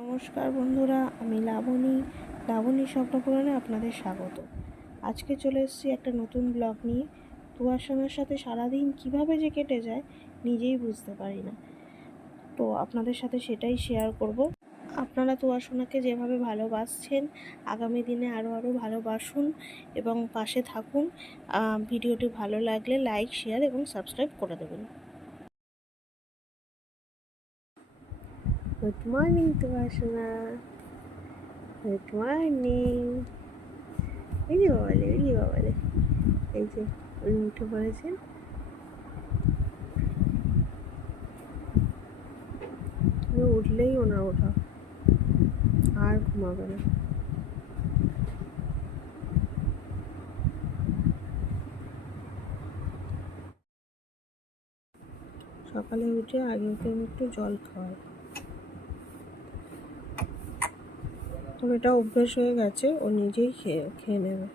নমস্কার বন্ধুরা, আমি লাবণী স্বপ্নপূরণে আপনাদের স্বাগত। আজকে চলে এসেছি একটা নতুন ব্লগ নিয়ে। তুয়াশোনার সাথে সারাদিন কিভাবে যে কেটে যায় নিজেই বুঝতে পারি না। তো আপনাদের সাথে সেটাই শেয়ার করব। আপনারা তুয়াশোনাকে যেভাবে ভালোবাসছেন আগামী দিনে আরও ভালোবাসুন এবং পাশে থাকুন। ভিডিওটি ভালো লাগলে লাইক, শেয়ার এবং সাবস্ক্রাইব করে দেবেন। গুড মর্নিং তুয়াশোনা, গুড মর্নিং। এই যে বাবালে এই যে উনি উঠে পড়েছেন। উঠলেই ওনার ওঠা, আর ঘুমাবে না। সকালে উঠে আগে ওকে আমি একটু জল খাওয়াই, তবে এটা অভ্যেস হয়ে গেছে, ও নিজেই খেয়ে নেবে।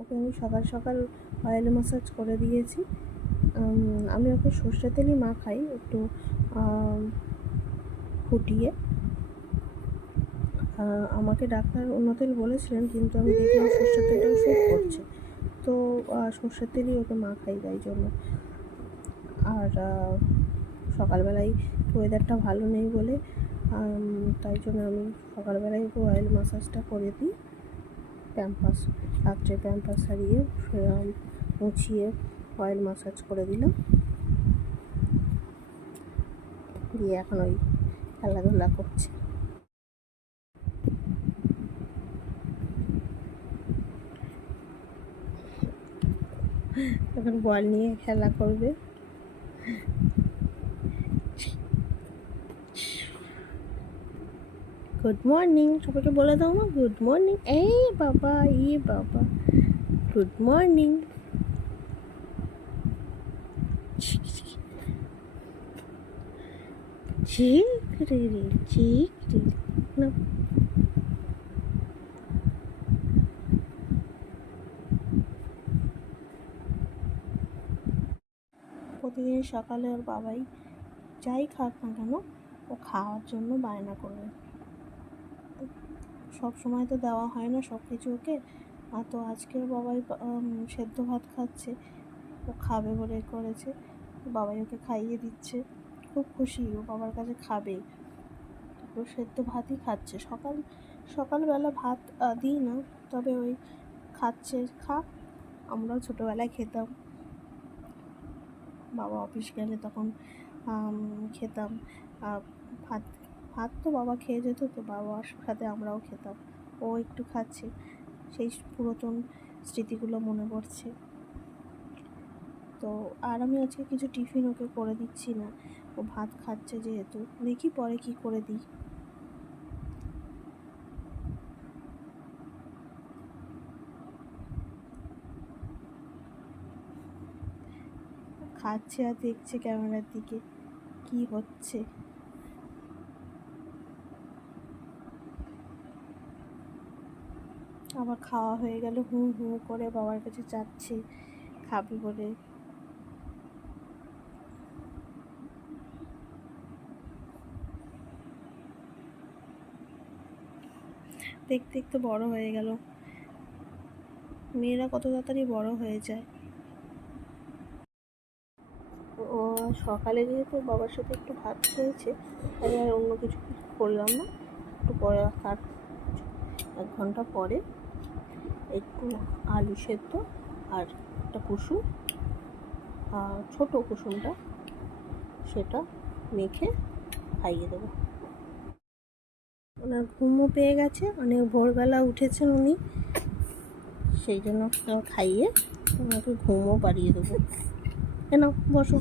ওকে আমি সকাল সকাল অয়েল ম্যাসাজ করে দিয়েছি। আমি ওকে সর্ষে তেলই মাখাই একটু ফুটিয়ে। আমাকে ডাক্তার অন্য তেল বলেছিলেন, কিন্তু আমি দেখলাম সর্ষের তেলটাও স্যুট করছে, তো সর্ষের তেলই ওকে মাখাই তাই জন্য। আর সকালবেলায় ওয়েদারটা ভালো নেই বলে তাই জন্য আমি সকালবেলায় ওকে অয়েল ম্যাসাজটা করে দিই। রাত্রে প্যাম্পাস সারিয়ে মুছিয়ে অয়েল ম্যাসাজ করে দিলাম, দিয়ে এখন ওই খেলাধুলা করছে। এখন বল নিয়ে খেলা করবে। গুড মর্নিং সবাইকে বলে দাও না, গুড মর্নিং। এই বাবা, গুড মর্নিং। না, প্রতিদিন সকালে ওর বাবাই যাই খাক না কেন ও খাওয়ার জন্য বায়না করবে। সব সময় তো দেওয়া হয় না সব কিছু ওকে। তো আজকের বাবাই সেদ্ধ ভাত খাচ্ছে, ও খাবে বলে করেছে, বাবাই ওকে খাইয়ে দিচ্ছে। খুব খুশি, ও বাবার কাছে খাবে। ও সেদ্ধ ভাতই খাচ্ছে। সকালবেলা ভাত দিই না, তবে ওই খাচ্ছে। আমরাও ছোটোবেলায় খেতাম, বাবা অফিস গেলে তখন খেতাম। ভাত ভাত তো বাবা খেয়ে যেত, তো বাবার সাথে আমরাও খেতাম। ও একটু খাচ্ছে, সেই পুরাতন স্মৃতিগুলো মনে পড়ছে। তো আর আমি আজকে কিছু টিফিন ওকে করে দিচ্ছি না, ও ভাত খাচ্ছে যেহেতু। দেখি পরে কি করে দিই। খাচ্ছে আর দেখছে ক্যামেরার দিকে কি হচ্ছে। আবার খাওয়া হয়ে গেল হু হু করে বাবার কাছে যাচ্ছে খাবে বলে। দেখতে দেখতে বড় হয়ে গেল। মেয়েরা কত তাড়াতাড়ি বড় হয়ে যায়। ও সকালে যেহেতু বাবার সাথে একটু ভাত খেয়েছে, তাই আর অন্য কিছু করলাম না। একটু পরে, তার 1 ঘন্টা পরে একটু আলু সেদ্ধ আর একটা কুসুম, ছোটো কুসুমটা, সেটা মেখে খাইয়ে দেবো। ওনার ঘুমও পেয়ে গেছে, অনেক ভোরবেলা উঠেছেন উনি, সেই জন্য খাইয়ে ওনাকে ঘুমও পাড়িয়ে দেবো। কেন বসো।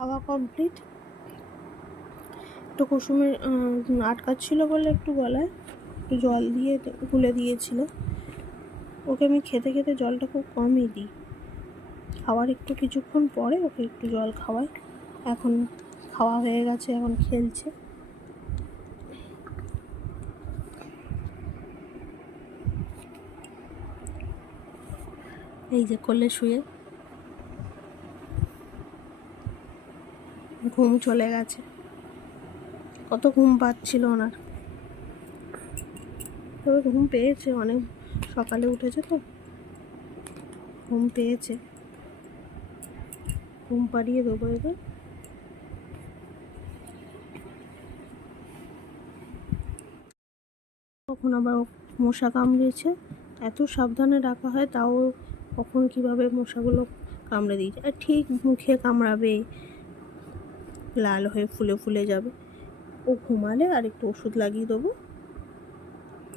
খাওয়া কমপ্লিট। একটু কুসুমের আটকাচ্ছিল বলে একটু গলায় একটু জল দিয়ে গুলে দিয়েছিল। ওকে আমি খেতে খেতে জলটা খুব কমই দিই, খাওয়ার একটু কিছুক্ষণ পরে ওকে একটু জল খাওয়াই। এখন খাওয়া হয়ে গেছে, এখন খেলছে। এই যে কোলে শুয়ে ঘুম চলে গেছে। কত ঘুম পাচ্ছিল ওনার, তবে ঘুম পেয়েছে, অনেক সকালে উঠেছে তো ঘুম পেয়েছে। ঘুম পাড়িয়ে দেবো এবার। কখন আবার মশা কামড়েছে, এত সাবধানে রাখা হয়, তাও কখন কিভাবে মশাগুলো কামড়ে দিয়েছে। আর ঠিক মুখে কামড়াবে, লাল হয়ে ফুলে ফুলে যাবে। ও ঘুমালে আর একটু ওষুধ লাগিয়ে দেবো,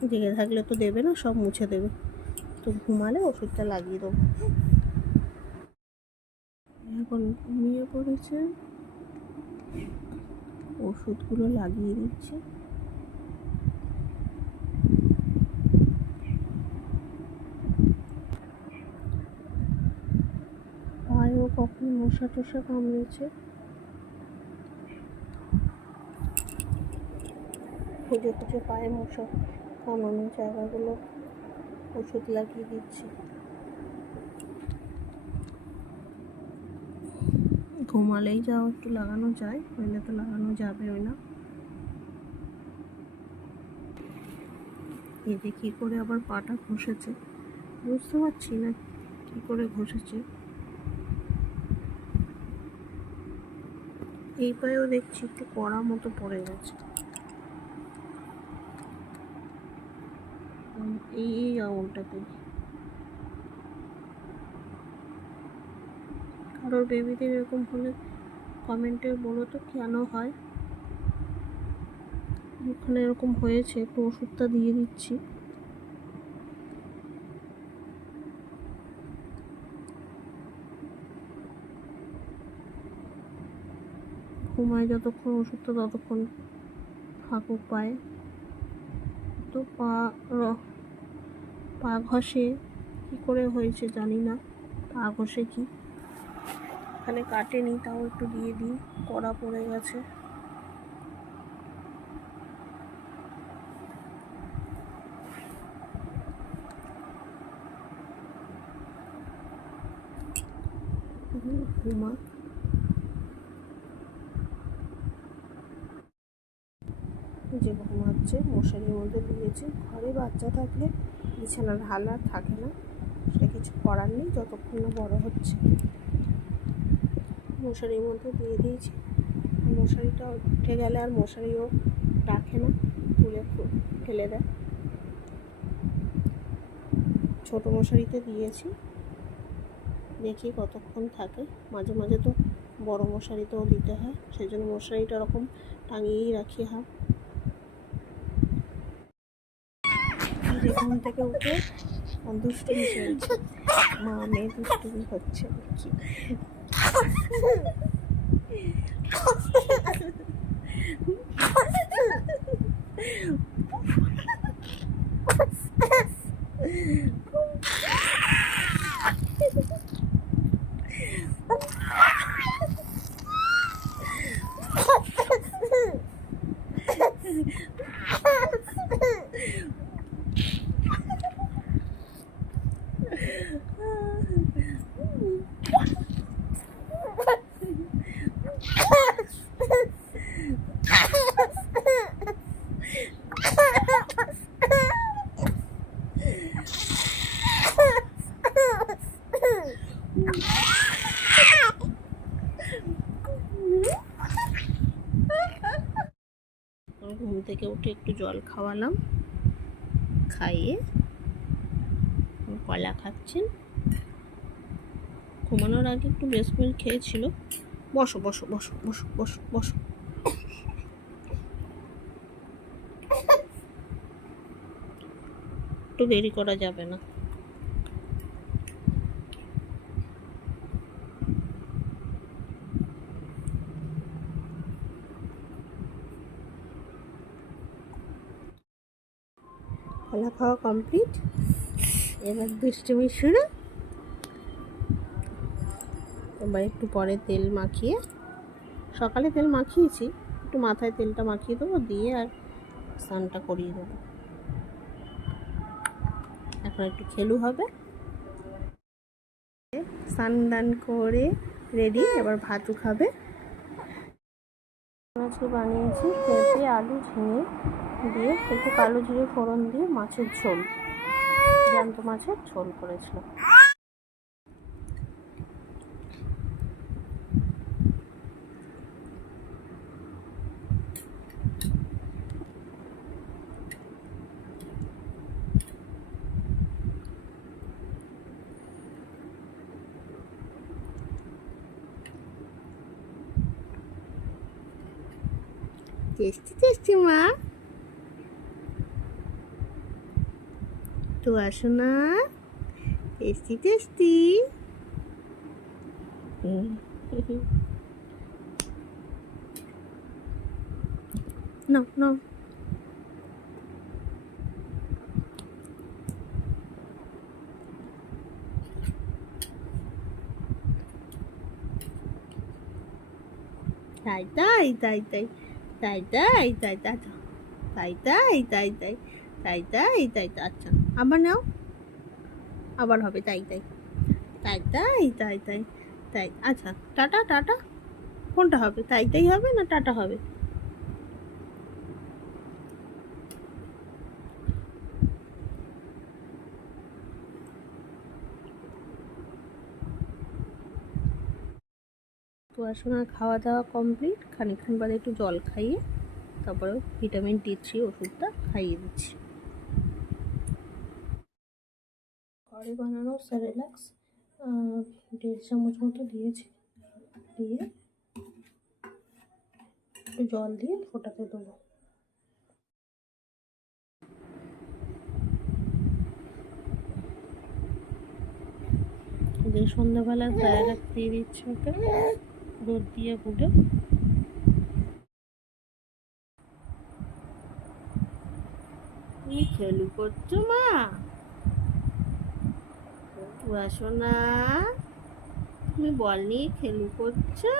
জেগে থাকলে তো দেবে না, সব মুছে দেবে, তো ঘুমালে ওষুধটা লাগিয়ে দেবো। এখন ঘুমিয়ে পড়েছে, ওষুধগুলো লাগিয়ে দিচ্ছি। পায়েও কখন মশা টশা কামড়েছে, খুঁজে খুঁজে পায়ে মশা কামড়ানোর জায়গাগুলো ওষুধ লাগিয়ে দিচ্ছি। ঘুমালেই যাও একটু লাগানো যায়, নইলে তো লাগানো যাবেও না। এই যে কী করে আবার পাটা ঘষেছে, বুঝতে পারছি না কী করে ঘষেছে। এই পায়েও দেখছি একটু কড়া মতো পড়ে গেছে, এই আঙুলটাতে। কারোর বেবিদের এরকম হলে কমেন্টে বলো তো কেন হয়। ওখানে এরকম হয়েছে, একটু ওষুধটা দিয়ে দিচ্ছি। ঘুমায় যতক্ষণ ওষুধটা ততক্ষণ থাকুক পায়ে। তো পা ঘষে কী করে হয়েছে জানি না, পা ঘষে কি এখানে কাটেনি, তাও একটু দিয়ে দিই, কড়া পড়ে গেছে। ঘুমা যে ঘুমাচ্ছে, মশারির মধ্যে দিয়েছে। ঘরে বাচ্চা থাকলে বিছানার হাল আর থাকে না, সে কিছু করার নেই, যতক্ষণ না বড় হচ্ছে। মশারির মধ্যে দিয়ে দিয়েছি, মশারিটা উঠে গেলে আর মশারিও রাখে না, তুলে ফেলে দেয়। ছোটো মশারিতে দিয়েছি, দেখি কতক্ষণ থাকে। মাঝে মাঝে তো বড় মশারিতেও দিতে হয়, সেই জন্য মশারিটা ওরকম টাঙিয়েই রাখি। ঘুম থেকে উঠে দুষ্টুমি চলছে, মা মেয়ে দুষ্টুমি হচ্ছে দেখি। থেকে উঠে একটু জল খাওয়ালাম, খাইয়ে কলা খাচ্ছেন। ঘুমানোর আগে একটু ব্রেস্ট মিল্ক খেয়েছিল। বসো বসো বসো বসো বসো বসো। একটু দেরি করা যাবে না। কলা খাওয়া কমপ্লিট, এবার দুষ্টুমি শুরু। এবার একটু পরে তেল মাখিয়ে, সকালে তেল মাখিয়েছি, একটু মাথায় তেলটা মাখিয়ে দেবো, দিয়ে আর স্নানটা করিয়ে দেবো। এখন একটু খেলু হবে। স্নান দান করে রেডি, এবার ভাতও খাবে। আজকে বানিয়েছি পেঁপে, আলু, ঝিঙে দিয়ে একটু কালো জিরে ফোড়ন দিয়ে মাছের ঝোল, জ্যান্ত মাছের ঝোল করেছিলাম। টেস্টি টেস্টি মা, তো আসো না, টেস্টি টেস্টি। No, no. তাই তাই তাই তাই তাই তাই তাই তাই তাই তাই তাই তাই তাই তাই তাই তাই। আচ্ছা আবার নাও, আবার হবে তাই তাই তাই তাই তাই তাই তাই। আচ্ছা টাটা টাটা, কোনটা হবে, তাই তাই হবে না টাটা হবে? তো আসলে খাওয়া দাওয়া কমপ্লিট, খানিকক্ষণ বাদে একটু জল খাইয়ে তারপরে ভিটামিন D3 ওষুধটা খাইয়ে দিচ্ছি। ঘরে বানানো সেরেলাক্স 1.5 চামচ মতো দিয়েছি, দিয়ে একটু জল দিয়ে ফোটাতে দেবো। যে সন্ধ্যাবেলা সেরেলাক্স দিয়ে দিচ্ছি ওকে, দুধ দিয়ে গুলে। তুমি খেলু করছো মা? আসো না, তুমি বল নিয়ে খেলু করছো,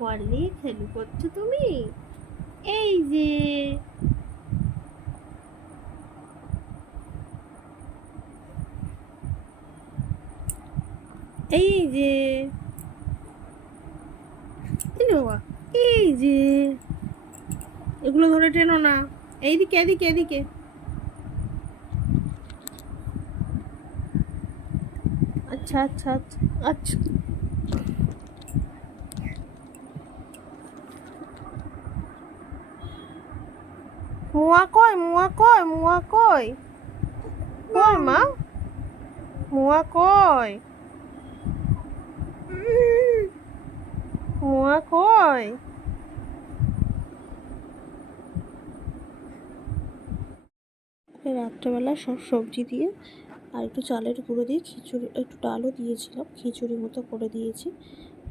বল নিয়ে খেলু করছো তুমি? এই যে এই যে এই যে, এগুলো ধরে টেনো না, এইদিকে এদিকে এদিকে। আচ্ছা আচ্ছা আচ্ছা আচ্ছা। মুয়া কই, মুয়া কই, মুয়া কই, কই মা, মুয়া কই, মুয়া কই? রাত্রেবেলা সব সবজি দিয়ে আর একটু চালের গুঁড়ো দিয়ে খিচুড়ি, একটু ডালও দিয়েছিলাম, খিচুড়ি মতো করে দিয়েছি।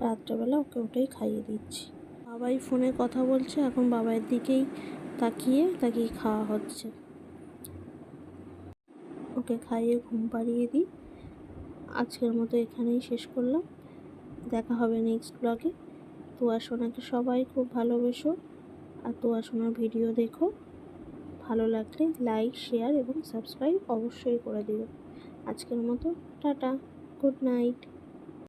রাত্রেবেলা ওকে ওটাই খাইয়ে দিচ্ছি। বাবাই ফোনে কথা বলছে, এখন বাবার দিকেই তাকিয়ে তাকিয়ে খাওয়া হচ্ছে। ওকে খাইয়ে ঘুম পাড়িয়ে দিই। আজকের মতো এখানেই শেষ করলাম, দেখা হবে নেক্সট ব্লগে। তোয়া সোনাকে সবাই খুব ভালোবেসো, আর তোয়া সোনার ভিডিও দেখো। ভালো লাগলে লাইক, শেয়ার এবং সাবস্ক্রাইব অবশ্যই করে দিও। আজকের মতো টাটা, গুড নাইট।